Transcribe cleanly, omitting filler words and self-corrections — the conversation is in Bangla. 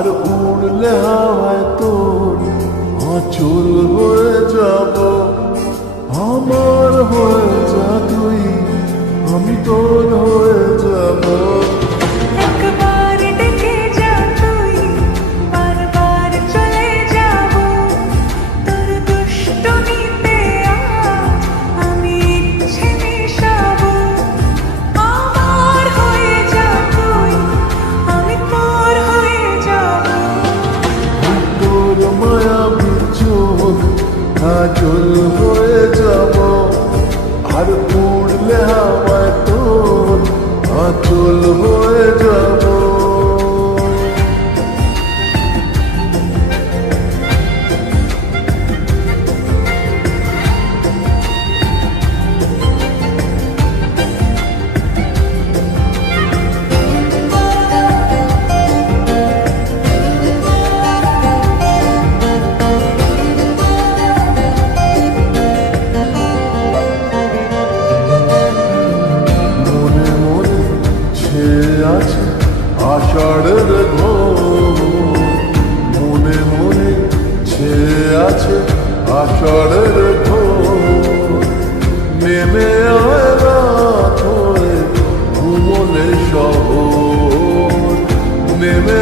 আর উড়লে হাওয়ায় তোর আঁচল হয়ে যাব। আমার হয়ে যা তুই, আমি তোর হয়ে যাব। একবার ডেকে যা তুই, বারবার চলে যাব। তোর দুষ্টুমিতে আজ আমি ইচ্ছে মিশাবো। আমার হয়ে যা তুই, আমি তোর হয়ে যাব। তোর মায়াবী চোখ আঁচল হয়ে যাব। আর উড়লে হাওয়ায় তোর আঁচল হয়ে যাব। আছে আষাঢ়ের ঘোর, মনে মনে ছেয়ে আছে আষাঢ়ের ঘোর। নেমে আয় রাত হয়ে ঘুমলে শহর, নেমে